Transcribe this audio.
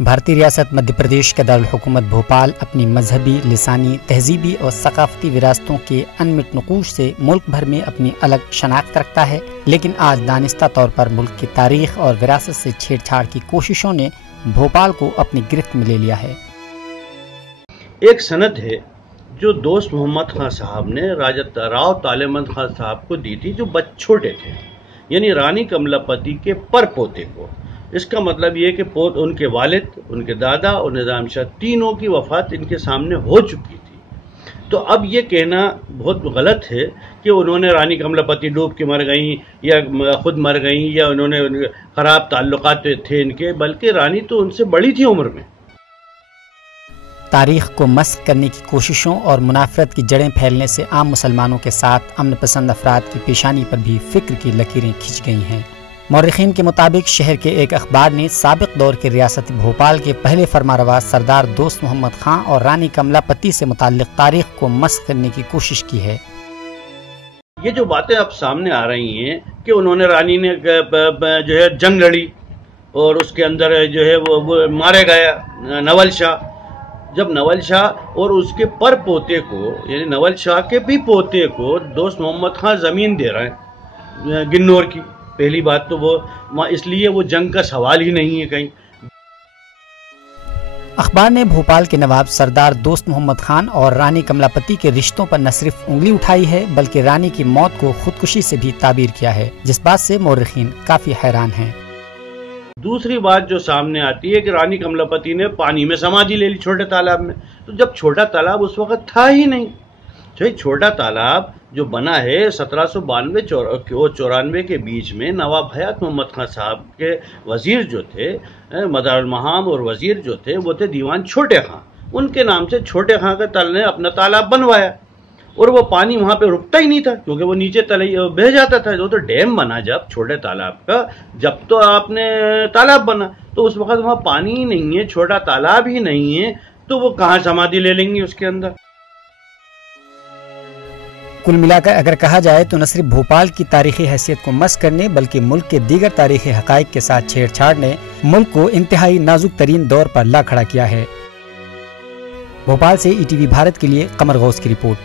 بھارتی ریاست مدھیہ پردیش کا دارالحکومت بھوپال اپنی مذہبی، لسانی، تہذیبی اور ثقافتی وراثتوں کے انمٹ نقوش سے ملک بھر میں اپنی الگ شناخت رکھتا ہے، لیکن آج دانستہ طور پر ملک کی تاریخ اور وراثت سے چھیڑ چھاڑ کی کوششوں نے بھوپال کو اپنی گرفت میں لے لیا ہے۔ ایک سند ہے جو دوست محمد خان صاحب نے راجا راؤ طالعمند خان صاحب کو دی تھی، جو چھوٹے تھے، یعنی رانی کملا پتی کے پر پوتے کو۔ اس کا مطلب یہ کہ ان کے والد، ان کے دادا اور نظام شاہ تینوں کی وفات ان کے سامنے ہو چکی تھی۔ تو اب یہ کہنا بہت غلط ہے کہ انہوں نے رانی کملا پتی ڈوب کے مر گئیں یا خود مر گئیں یا انہوں نے خراب تعلقات تھے ان کے، بلکہ رانی تو ان سے بڑی تھی عمر میں۔ تاریخ کو مسخ کرنے کی کوششوں اور منافرت کی جڑیں پھیلنے سے عام مسلمانوں کے ساتھ امن پسند افراد کی پیشانی پر بھی فکر کی لکیریں کھنچ گئی ہیں۔ مورخین کے مطابق شہر کے ایک اخبار نے سابق دور کے ریاست بھوپال کے پہلے فرمانروا سردار دوست محمد خان اور رانی کملا پتی سے متعلق تاریخ کو مسخ کرنے کی کوشش کی ہے۔ یہ جو باتیں اب سامنے آ رہی ہیں کہ انہوں نے رانی نے جو ہے جنگ لڑی اور اس کے اندر جو ہے وہ مارے گیا نول شاہ، جب نول شاہ اور اس کے پر پوتے کو، یعنی نول شاہ کے بھی پوتے کو دوست محمد خان زمین دے رہے ہیں گنور کی، پہلی بات تو وہ اس لیے وہ جنگ کا سوال ہی نہیں ہے کہیں۔ اخبار نے بھوپال کے نواب سردار دوست محمد خان اور رانی کملا پتی کے رشتوں پر نہ صرف انگلی اٹھائی ہے بلکہ رانی کی موت کو خودکشی سے بھی تعبیر کیا ہے، جس بات سے مورخین کافی حیران ہیں۔ دوسری بات جو سامنے آتی ہے کہ رانی کملا پتی نے پانی میں سمادھی لے لی چھوٹے تالاب میں، تو جب چھوٹا تالاب اس وقت تھا ہی نہیں۔ چھوٹا تالاب جو بنا ہے 1792 اور 94 کے بیچ میں نواب حیات محمد خان صاحب کے وزیر جو تھے، مدار المہام اور وزیر جو تھے وہ تھے دیوان چھوٹے خان، ان کے نام سے چھوٹے خان کے تل نے اپنا تالاب بنوایا، اور وہ پانی وہاں پہ رکتا ہی نہیں تھا کیونکہ وہ نیچے بہہ جاتا تھا۔ وہ تو ڈیم بنا جب چھوٹے تالاب کا، جب تو آپ نے تالاب بنا تو اس وقت وہاں پانی ہی نہیں ہے، چھوٹا تالاب ہی نہیں ہے، تو وہ کہاں سمادھی لے لیں گے اس کے اندر۔ کل ملا کر اگر کہا جائے تو نہ صرف بھوپال کی تاریخی حیثیت کو مسخ کرنے بلکہ ملک کے دیگر تاریخی حقائق کے ساتھ چھیڑ چھاڑ نے ملک کو انتہائی نازک ترین دور پر لا کھڑا کیا ہے۔ بھوپال سے ETV بھارت کے لیے قمر غوث کی رپورٹ۔